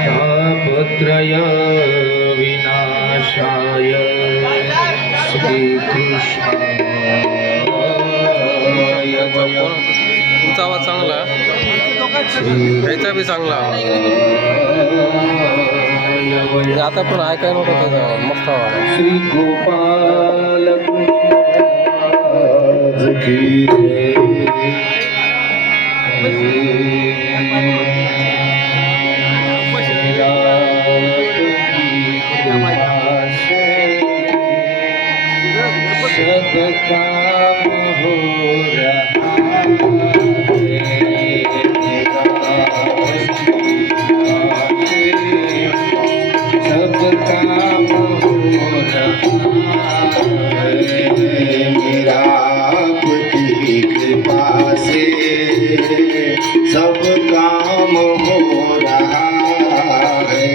तापत्रय विनाशाय श्रीकृष्णाय तुमचा आवाज चांगला, ह्याचा बी चांगला आता पण ऐकाय नव्हतं त्याचा मस्त आवाज. श्री गोपाल की सब काम हो रहा सब काम हो रहा मेरा आपकी कृपा से सब काम हो रहा है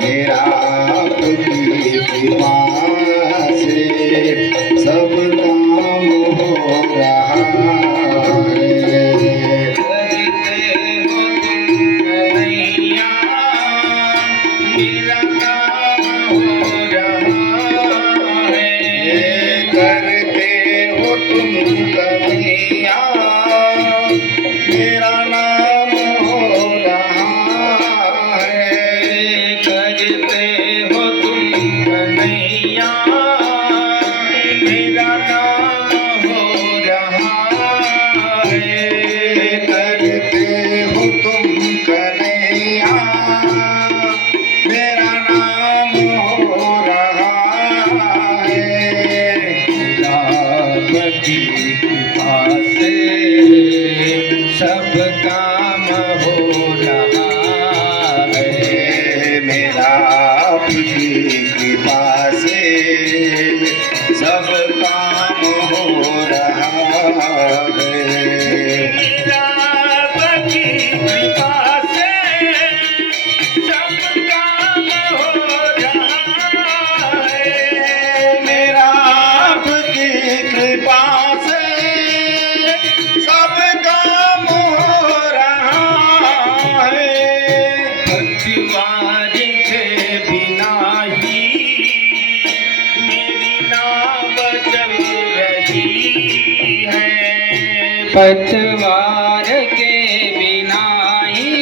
मेरा आपकी कृपा से सब काम हो रहा है करते हो तुम कन्हैया मेरा काम हो रहा है करते हो तुम कन्हैया मेरा नाम हो रहा है करते हो तुम कन्हैया मेरा नाम हो रहा है करते हो तुम कन्हैया मेरा नाम हो रहा है आपकी कृपा से सब काम हो रहा है मेरा आपकी कृपा से सब काम हो रहा है मेरा आपकी कृपा से सब काम हो रहा है मेरा आपकी कृपा से सब काम हो रहा है भक्तिवार के बिना ही मेरी नाव चल रही है पतवार के बिना ही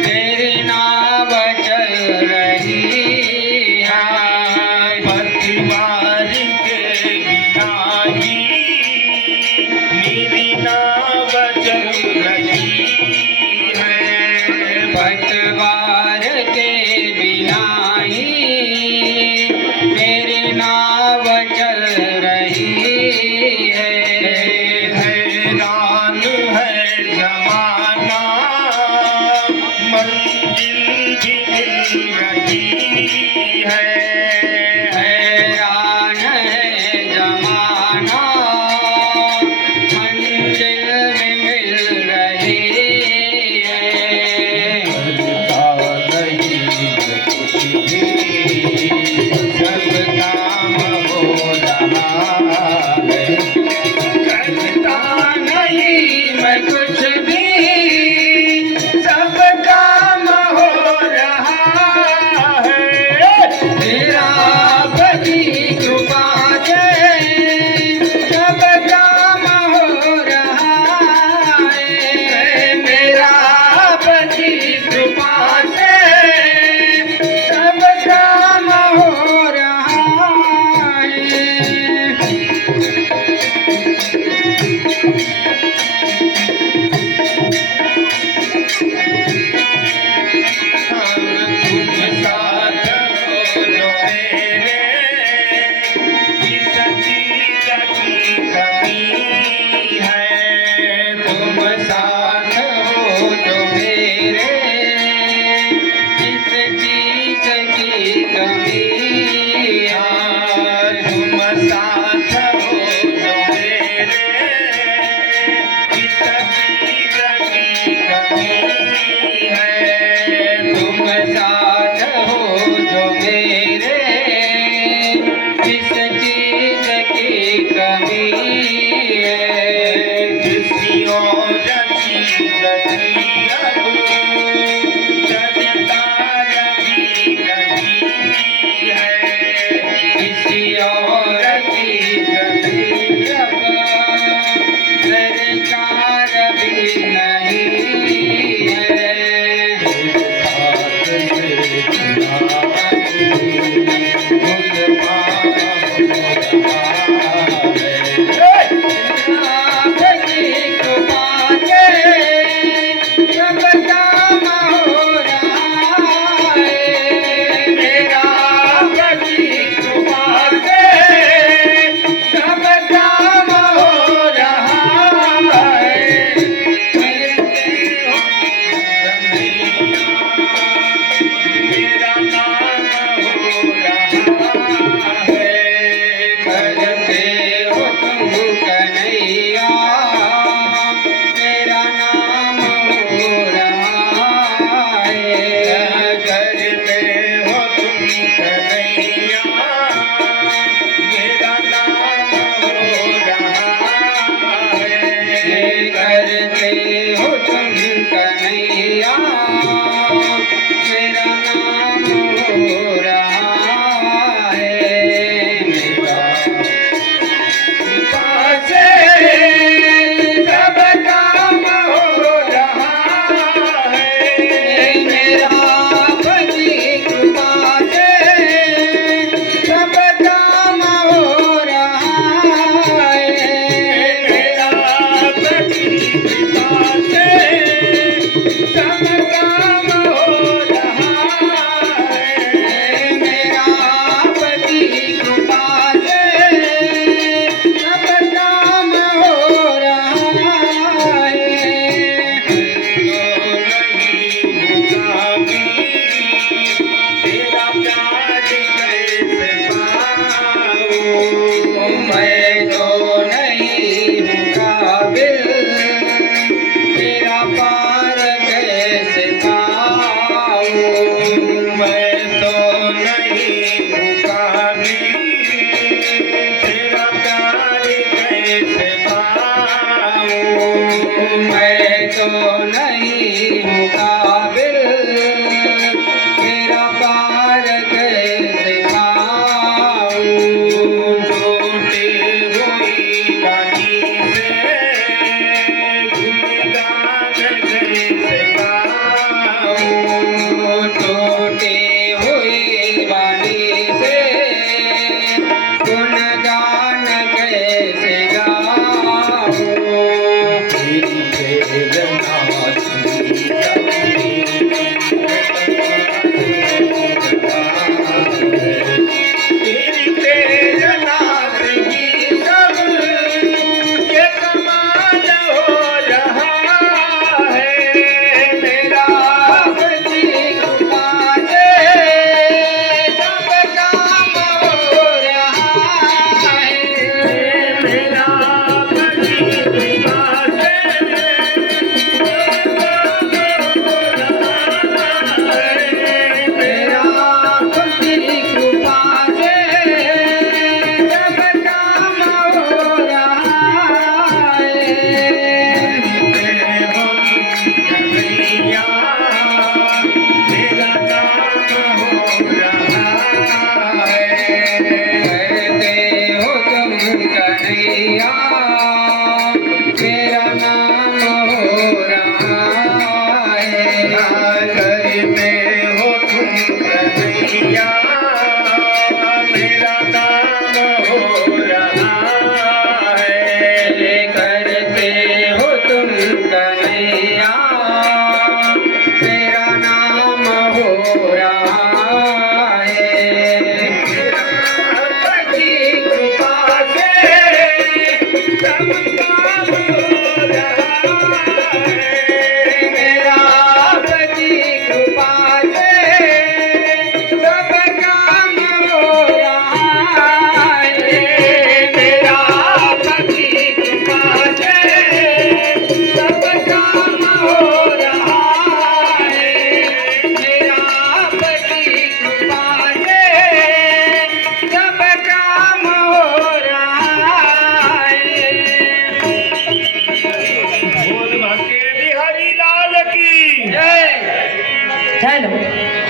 मेरी नाव चल रही है पतवार के बिना ही मेरी नाव चल रही है पतवार के बिना ही मेरी नाव चल रही है हैरान है जमाना मंजिल भी मिल रही है हैरान है जमाना मंजिल भी मिल रही है झालं